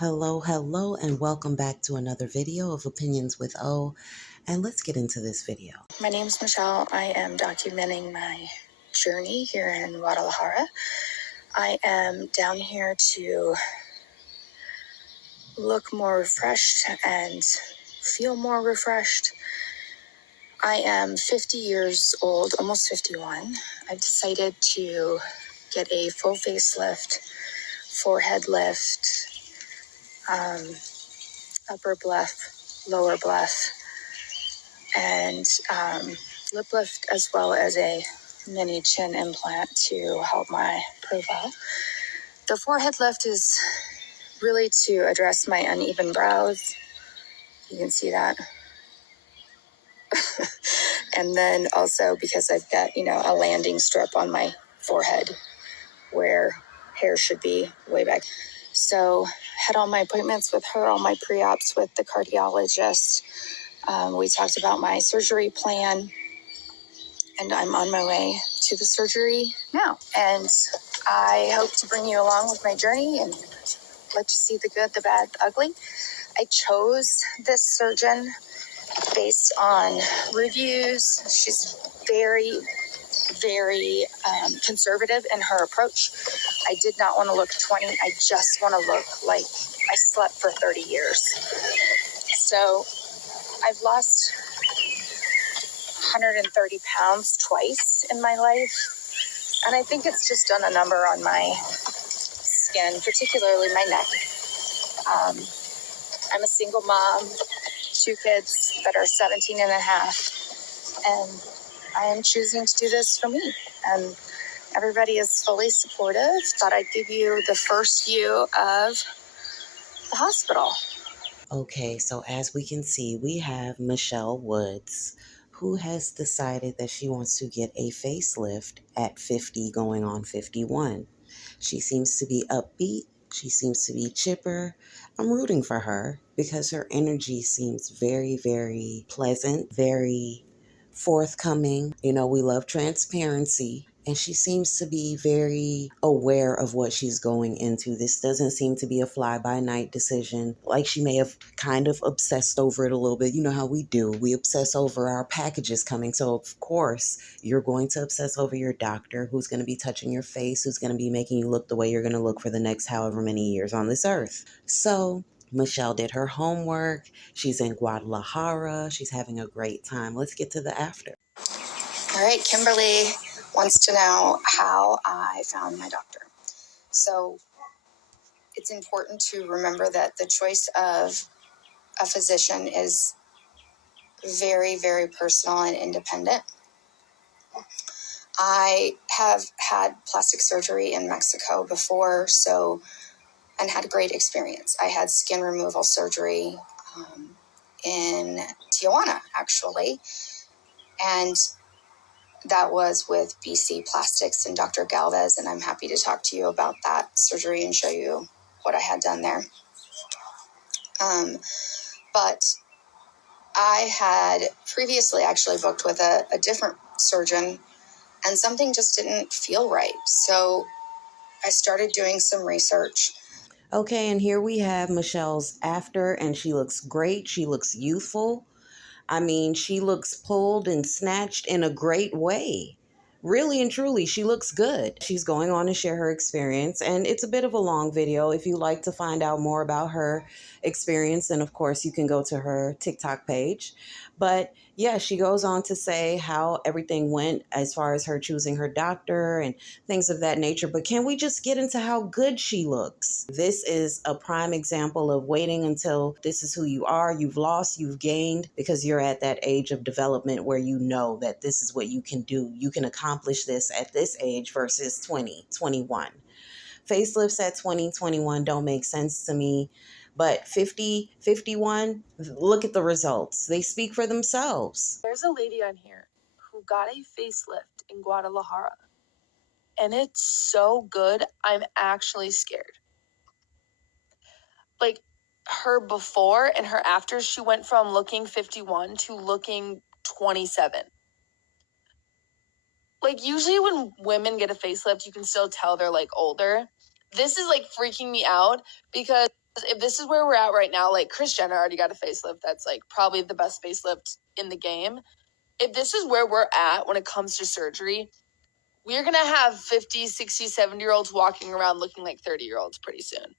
Hello, and welcome back to another video of Opinions with O. And let's get into this video. My name's Michelle. I am documenting my journey here in Guadalajara. I am down here to look more refreshed and feel more refreshed. I am 50 years old, almost 51. I've decided to get a full facelift, forehead lift, upper bluff, lower bluff, and lip lift, as well as a mini chin implant to help my profile. The forehead lift is really to address my uneven brows. You can see that. And then also because I've got, a landing strip on my forehead where hair should be way back. So had all my appointments with her, all my pre-ops with the cardiologist. We talked about my surgery plan, and I'm on my way to the surgery now. And I hope to bring you along with my journey and let you see the good, the bad, the ugly. I chose this surgeon based on reviews. She's very, very conservative in her approach. I did not want to look 20. I just want to look like I slept for 30 years. So I've lost 130 pounds twice in my life. And I think it's just done a number on my skin, particularly my neck. I'm a single mom, 2 kids that are 17 and a half, and I am choosing to do this for me. And everybody is fully supportive. Thought I'd give you the first view of the hospital. Okay, so as we can see, we have Michelle Woods, who has decided that she wants to get a facelift at 50 going on 51. She seems to be upbeat. She seems to be chipper. I'm rooting for her because her energy seems very, very pleasant, very forthcoming. We love transparency. And she seems to be very aware of what she's going into. This doesn't seem to be a fly-by-night decision. Like she may have kind of obsessed over it a little bit. You know how we do. We obsess over our packages coming. So, of course, you're going to obsess over your doctor who's going to be touching your face, who's going to be making you look the way you're going to look for the next however many years on this earth. So Michelle did her homework. She's in Guadalajara. She's having a great time. Let's get to the after. All right, Kimberly wants to know how I found my doctor. So it's important to remember that the choice of a physician is very, very personal and independent. I have had plastic surgery in Mexico before, and had a great experience. I had skin removal surgery in Tijuana, actually, and that was with BC Plastics and Dr. Galvez, and I'm happy to talk to you about that surgery and show you what I had done there. But I had previously actually booked with a different surgeon, and something just didn't feel right. So I started doing some research. Okay, and here we have Michelle's after, and she looks great. She looks youthful. I mean, she looks pulled and snatched in a great way. Really and truly, she looks good. She's going on to share her experience, and it's a bit of a long video. If you like to find out more about her experience, then of course you can go to her TikTok page. But yeah, she goes on to say how everything went as far as her choosing her doctor and things of that nature. But can we just get into how good she looks? This is a prime example of waiting until this is who you are. You've lost, you've gained, because you're at that age of development where you know that this is what you can do. You can accomplish this at this age versus 20, 21. Facelifts at 20, 21 don't make sense to me. But 50, 51, look at the results. They speak for themselves. There's a lady on here who got a facelift in Guadalajara, and it's so good, I'm actually scared. Like, her before and her after, she went from looking 51 to looking 27. Like, usually when women get a facelift, you can still tell they're, like, older. This is, like, freaking me out because If this is where we're at right now, like Kris Jenner already got a facelift that's like probably the best facelift in the game. If this is where we're at when it comes to surgery, we're going to have 50, 60, 70-year-olds walking around looking like 30-year-olds pretty soon.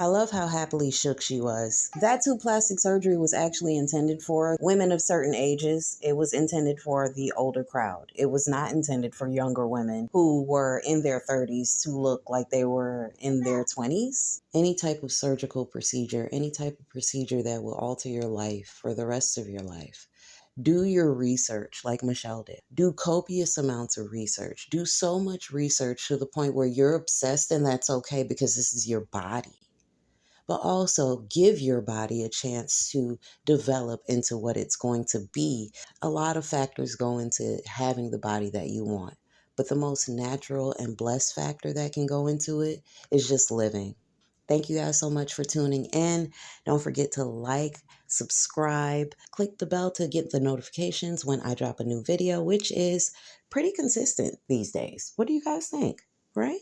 I love how happily shook she was. That's who plastic surgery was actually intended for. Women of certain ages. It was intended for the older crowd. It was not intended for younger women who were in their 30s to look like they were in their 20s. Any type of surgical procedure, any type of procedure that will alter your life for the rest of your life. Do your research like Michelle did. Do copious amounts of research. Do so much research to the point where you're obsessed, and that's okay because this is your body. But also give your body a chance to develop into what it's going to be. A lot of factors go into having the body that you want, but the most natural and blessed factor that can go into it is just living. Thank you guys so much for tuning in. Don't forget to like, subscribe, click the bell to get the notifications when I drop a new video, which is pretty consistent these days. What do you guys think? Right?